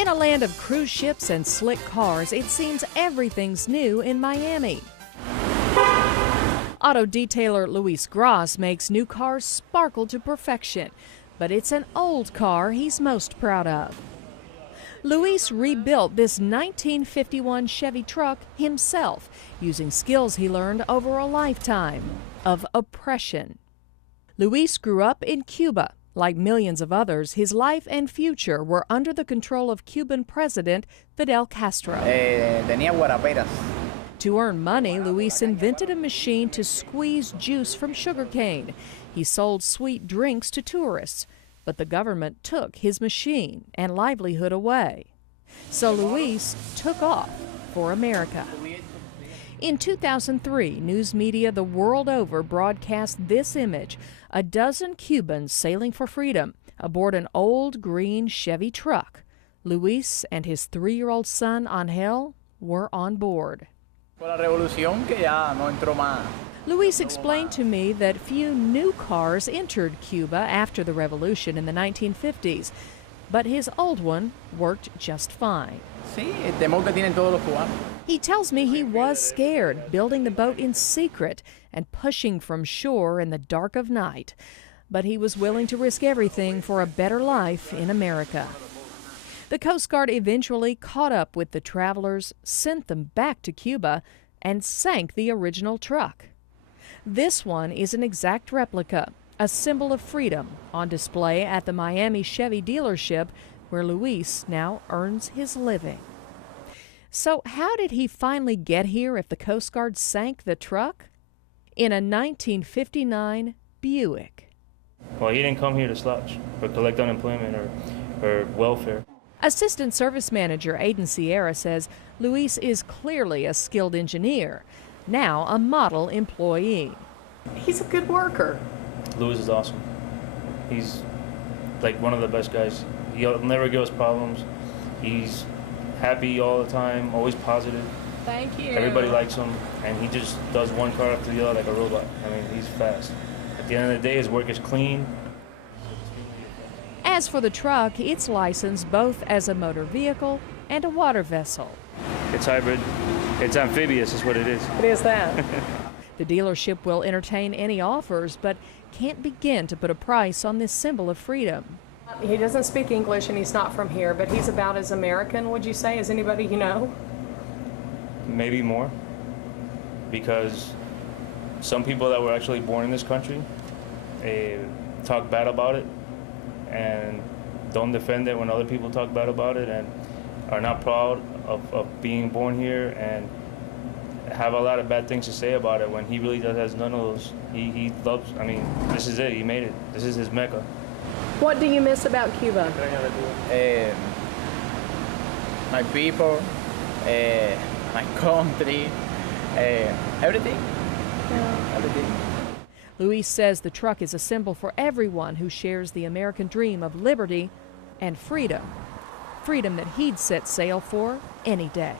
In a land of cruise ships and slick cars, it seems everything's new in Miami. Auto detailer Luis Gross makes new cars sparkle to perfection, but it's an old car he's most proud of. Luis rebuilt this 1951 Chevy truck himself, using skills he learned over a lifetime of oppression. Luis grew up in Cuba. Like millions of others, his life and future were under the control of Cuban President Fidel Castro. To earn money, Luis invented a machine to squeeze juice from sugarcane. He sold sweet drinks to tourists, but the government took his machine and livelihood away. So Luis took off for America. In 2003, news media the world over broadcast this image: a dozen Cubans sailing for freedom aboard an old green Chevy truck. Luis and his 3-year-old son Angel were on board. Luis explained to me that few new cars entered Cuba after the revolution in the 1950s, but his old one worked just fine. He tells me he was scared, building the boat in secret and pushing from shore in the dark of night, but he was willing to risk everything for a better life in America. The Coast Guard eventually caught up with the travelers, sent them back to Cuba, and sank the original truck. This one is an exact replica, a symbol of freedom, on display at the Miami Chevy dealership where Luis now earns his living. So how did he finally get here if the Coast Guard sank the truck? In a 1959 Buick. Well, he didn't come here to slouch or collect unemployment or welfare. Assistant Service Manager Aiden Sierra says Luis is clearly a skilled engineer, now a model employee. He's a good worker. Luis is awesome. He's like one of the best guys. He'll never give us problems. He's happy all the time, always positive. Thank you. Everybody likes him, and he just does one car after the other like a robot. I mean, he's fast. At the end of the day, his work is clean. As for the truck, it's licensed both as a motor vehicle and a water vessel. It's hybrid. It's amphibious is what it is. It is that. The dealership will entertain any offers, but can't begin to put a price on this symbol of freedom. He doesn't speak English and he's not from here, but he's about as American, would you say, as anybody you know? Maybe more, because some people that were actually born in this country talk bad about it and don't defend it when other people talk bad about it, and are not proud of being born here, and have a lot of bad things to say about it when he really has none of those. He loves, I mean, this is it, he made it. This is his Mecca. What do you miss about Cuba? My people, my country, everything. Yeah. Everything. Luis says the truck is a symbol for everyone who shares the American dream of liberty and freedom. Freedom that he'd set sail for any day.